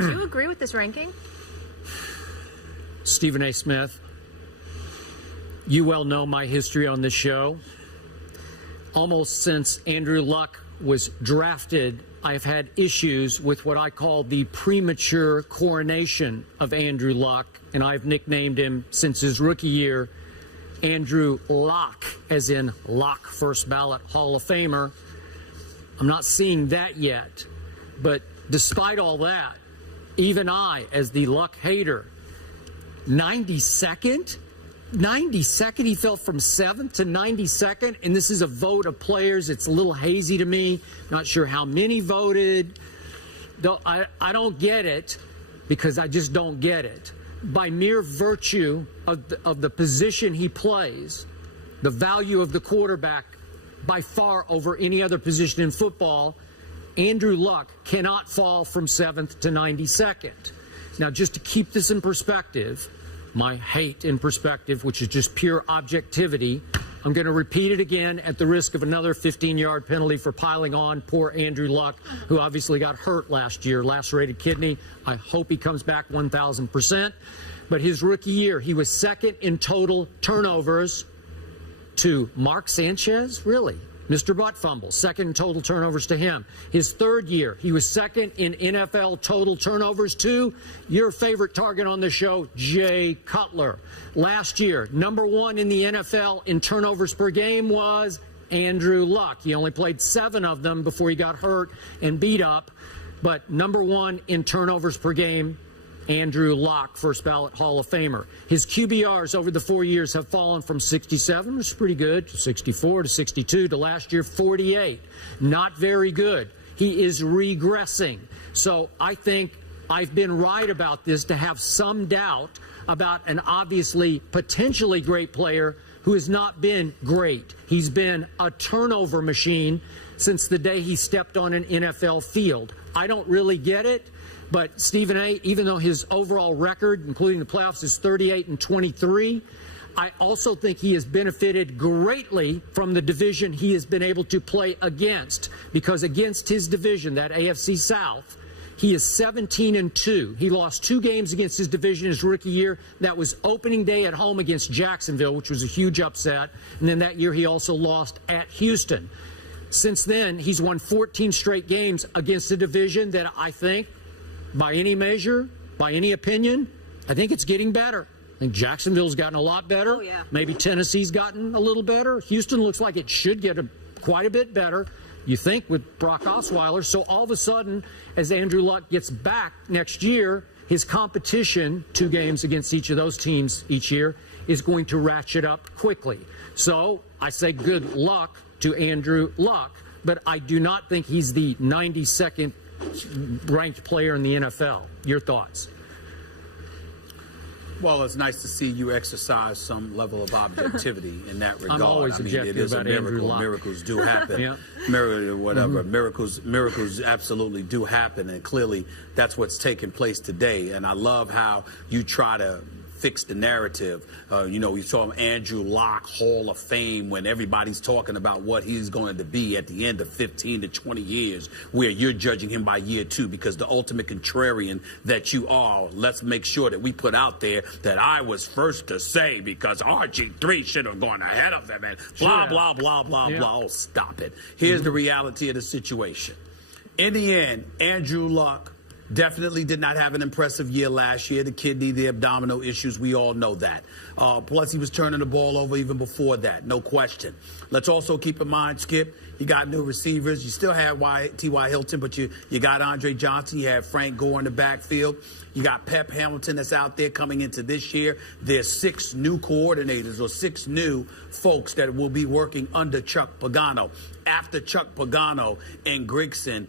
Do you agree with this ranking? Stephen A. Smith, you well know my history on this show. Almost since Andrew Luck was drafted, I've had issues with what I call the premature coronation of Andrew Luck, and I've nicknamed him since his rookie year Andrew Lock, as in Lock, first ballot Hall of Famer. I'm not seeing that yet, but despite all that, even I, as the Luck hater, 92nd? 92nd, he fell from 7th to 92nd, and this is a vote of players. It's a little hazy to me. Not sure how many voted. Though I don't get it, because I just don't get it. By mere virtue of the position he plays, the value of the quarterback by far over any other position in football, Andrew Luck cannot fall from 7th to 92nd. Now, just to keep this in perspective, my hate in perspective, which is just pure objectivity, I'm going to repeat it again at the risk of another 15-yard penalty for piling on poor Andrew Luck, who obviously got hurt last year, lacerated kidney. I hope he comes back 1,000%. But his rookie year, he was second in total turnovers to Mark Sanchez, really? Mr. Butt Fumble, second in total turnovers to him. His third year, he was second in NFL total turnovers to your favorite target on the show, Jay Cutler. Last year, number 1 in the NFL in turnovers per game was Andrew Luck. He only played 7 of them before he got hurt and beat up. But number 1 in turnovers per game, Andrew Luck, first ballot Hall of Famer. His QBRs over the 4 years have fallen from 67, which is pretty good, to 64, to 62, to last year 48. Not very good. He is regressing. So I think I've been right about this, to have some doubt about an obviously potentially great player who has not been great. He's been a turnover machine since the day he stepped on an NFL field. I don't really get it. But Stephen A., even though his overall record, including the playoffs, is 38-23, I also think he has benefited greatly from the division he has been able to play against. Because against his division, that AFC South, he is 17-2. He lost 2 games against his division his rookie year. That was opening day at home against Jacksonville, which was a huge upset. And then that year he also lost at Houston. Since then, he's won 14 straight games against a division that I think, by any measure, by any opinion, I think it's getting better. I think Jacksonville's gotten a lot better. Oh, yeah. Maybe Tennessee's gotten a little better. Houston looks like it should get quite a bit better, you think, with Brock Osweiler. So all of a sudden, as Andrew Luck gets back next year, his competition, 2 games against each of those teams each year, is going to ratchet up quickly. So I say good luck to Andrew Luck, but I do not think he's the 92nd ranked player in the NFL. Your thoughts? Well, it's nice to see you exercise some level of objectivity in that regard. I'm always objective it is about a miracle. Andrew Luck. Miracles do happen. Yeah. Miracles absolutely do happen, and clearly that's what's taking place today. And I love how you try to fix the narrative. We saw Andrew Luck, Hall of Fame, when everybody's talking about what he's going to be at the end of 15 to 20 years, where you're judging him by year 2, because the ultimate contrarian that you are, let's make sure that we put out there that I was first to say, because RG3 should have gone ahead of him, and blah, blah, blah, blah, blah. Oh, stop it. Here's the reality of the situation. In the end, Andrew Luck definitely did not have an impressive year last year. The kidney, the abdominal issues, we all know that. Plus, he was turning the ball over even before that, no question. Let's also keep in mind, Skip, you got new receivers. You still have T.Y. Hilton, but you got Andre Johnson. You have Frank Gore in the backfield. You got Pep Hamilton that's out there coming into this year. There's 6 new coordinators, or 6 new folks that will be working under Chuck Pagano. After Chuck Pagano and Grigson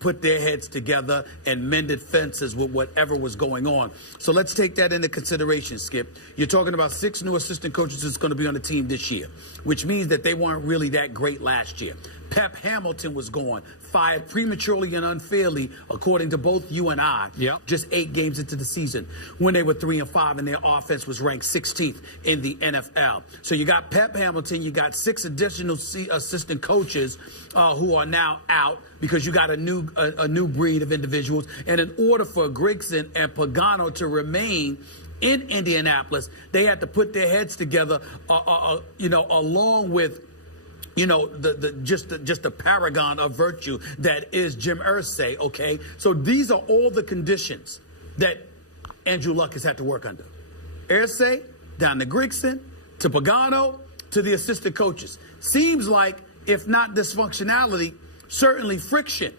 put their heads together and mended fences with whatever was going on. So let's take that into consideration, Skip. You're talking about 6 new assistant coaches that's going to be on the team this year, which means that they weren't really that great last year. Pep Hamilton was gone, fired prematurely and unfairly, according to both you and I. Yep. Just 8 games into the season, when they were 3-5, and their offense was ranked 16th in the NFL. So you got Pep Hamilton, you got 6 additional assistant coaches who are now out because you got a new breed of individuals. And in order for Grigson and Pagano to remain in Indianapolis, they had to put their heads together, along with, just the paragon of virtue that is Jim Irsay. Okay, so these are all the conditions that Andrew Luck has had to work under. Irsay, down to Grigson, to Pagano, to the assistant coaches. Seems like, if not dysfunctionality, certainly friction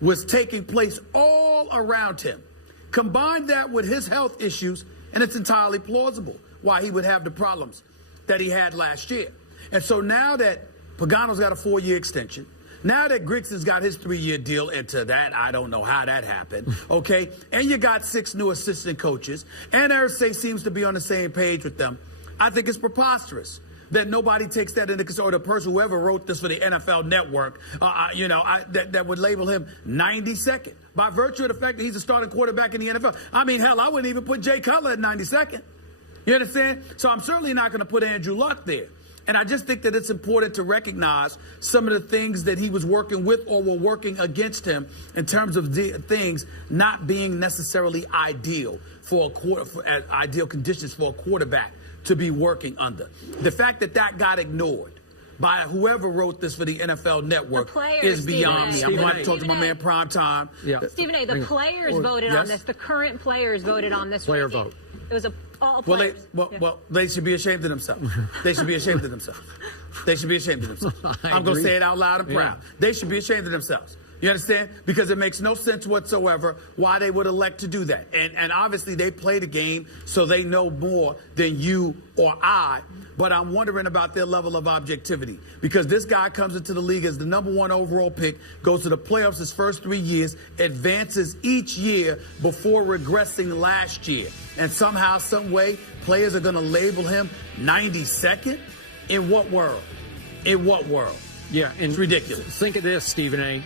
was taking place all around him. Combine that with his health issues, and it's entirely plausible why he would have the problems that he had last year. And so now that Pagano's got a 4-year extension, now that Grigson's got his 3-year deal into that, I don't know how that happened, okay? And you got 6 new assistant coaches, and Irsay seems to be on the same page with them. I think it's preposterous that nobody takes that into consideration, or the person whoever wrote this for the NFL Network, that would label him 92nd by virtue of the fact that he's a starting quarterback in the NFL. I mean, hell, I wouldn't even put Jay Cutler at 92nd. You understand? So I'm certainly not going to put Andrew Luck there. And I just think that it's important to recognize some of the things that he was working with or were working against him in terms of things not being necessarily ideal ideal conditions for a quarterback to be working under. The fact that got ignored by whoever wrote this for the NFL Network is beyond me. I'm going to talk to my man Prime Time. Yeah. Stephen A., the players voted on this. The current players voted on this. Player vote. It was all players. Well, they should be ashamed of themselves. They should be ashamed of themselves. They should be ashamed of themselves. I'm going to say it out loud and proud. Yeah. They should be ashamed of themselves. You understand? Because it makes no sense whatsoever why they would elect to do that. And obviously they play the game, so they know more than you or I. But I'm wondering about their level of objectivity, because this guy comes into the league as the #1 overall pick, goes to the playoffs his first 3 years, advances each year before regressing last year. And somehow, some way, players are going to label him 92nd? In what world? In what world? Yeah, and it's ridiculous. Think of this, Stephen A.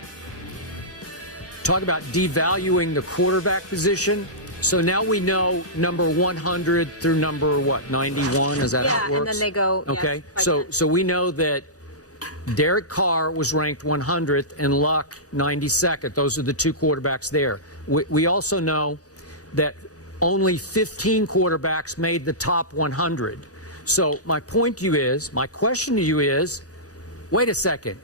Talk about devaluing the quarterback position. So now we know number 100 through number, 91? Is that how it works? And then they go. Okay, so we know that Derek Carr was ranked 100th and Luck 92nd. Those are the 2 quarterbacks there. We also know that only 15 quarterbacks made the top 100. So my question to you is, wait a second.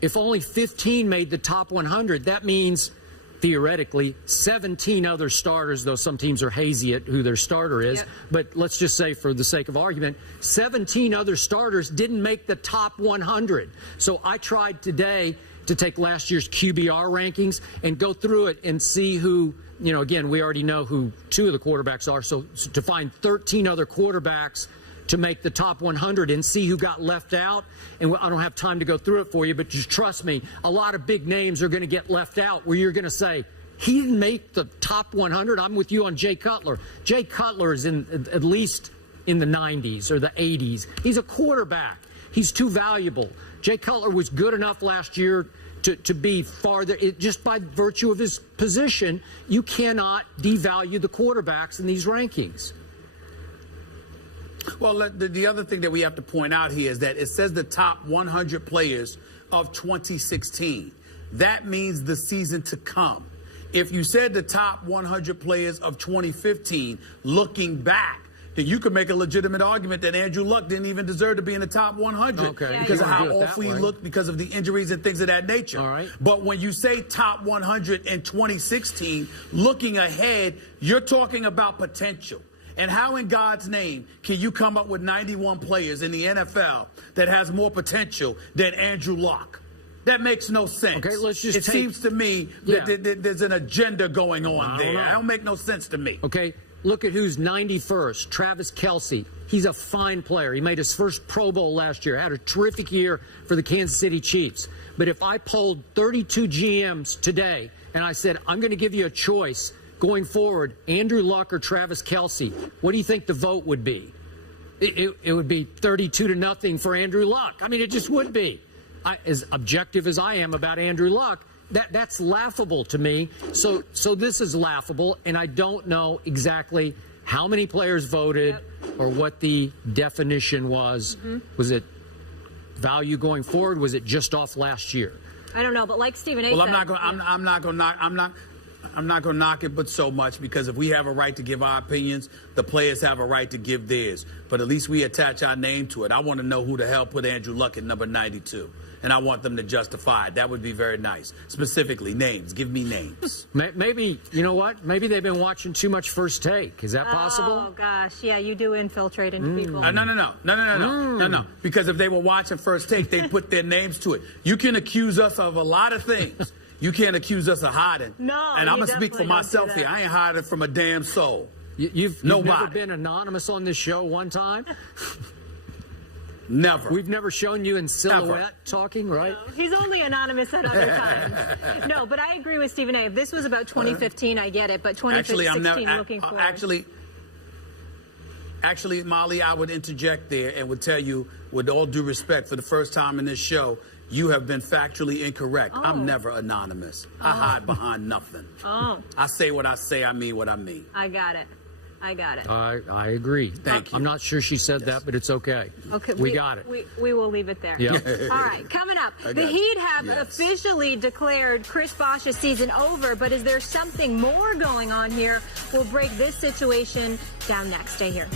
If only 15 made the top 100, that means theoretically 17 other starters, though some teams are hazy at who their starter is. Yep. But let's just say, for the sake of argument, 17 other starters didn't make the top 100. So I tried today to take last year's QBR rankings and go through it and see who, again, we already know who 2 of the quarterbacks are. So to find 13 other quarterbacks to make the top 100 and see who got left out. And I don't have time to go through it for you, but just trust me, a lot of big names are going to get left out where you're going to say, he didn't make the top 100. I'm with you on Jay Cutler. Jay Cutler is at least in the 90s or the 80s. He's a quarterback. He's too valuable. Jay Cutler was good enough last year to be farther. Just by virtue of his position, you cannot devalue the quarterbacks in these rankings. Well, the other thing that we have to point out here is that it says the top 100 players of 2016. That means the season to come. If you said the top 100 players of 2015, looking back, then you could make a legitimate argument that Andrew Luck didn't even deserve to be in the top 100 because of how awful he looked, because of the injuries and things of that nature. All right. But when you say top 100 in 2016, looking ahead, you're talking about potential. And how in God's name can you come up with 91 players in the NFL that has more potential than Andrew Luck? That makes no sense. Okay, let's just seems to me that there's an agenda going on there. That don't make no sense to me. Okay, look at who's 91st. Travis Kelce. He's a fine player. He made his first Pro Bowl last year. Had a terrific year for the Kansas City Chiefs. But if I polled 32 GMs today and I said, I'm going to give you a choice going forward, Andrew Luck or Travis Kelce, what do you think the vote would be? It would be 32-0 for Andrew Luck. I mean, it just would be. as objective as I am about Andrew Luck, that's laughable to me. So this is laughable, and I don't know exactly how many players voted or what the definition was. Was it value going forward? Was it just off last year? I don't know, but like Stephen A. said, I'm not going to knock it, but so much, because if we have a right to give our opinions, the players have a right to give theirs. But at least we attach our name to it. I want to know who the hell put Andrew Luck at number 92. And I want them to justify it. That would be very nice. Specifically, names. Give me names. Maybe, you know what? Maybe they've been watching too much First Take. Is that possible? Oh, gosh. Yeah, you do infiltrate into people. No. Because if they were watching First Take, they put their names to it. You can accuse us of a lot of things. You can't accuse us of hiding. No, and I'm going to speak for myself here. I ain't hiding from a damn soul. You've never been anonymous on this show one time? Never. We've never shown you in silhouette talking, right? No, he's only anonymous at other times. No, but I agree with Stephen A. If this was about 2015, I get it. But 2016, looking forward. Actually, Molly, I would interject there and would tell you, with all due respect, for the first time in this show, you have been factually incorrect. Oh. I'm never anonymous. I hide behind nothing. Oh. I say what I say. I mean what I mean. I got it. I agree. Thank you. I'm not sure she said that, but it's okay. Okay, we got it. We will leave it there. Yeah. All right, coming up, the Heat have officially declared Chris Bosh's season over, but is there something more going on here? We'll break this situation down next. Stay here.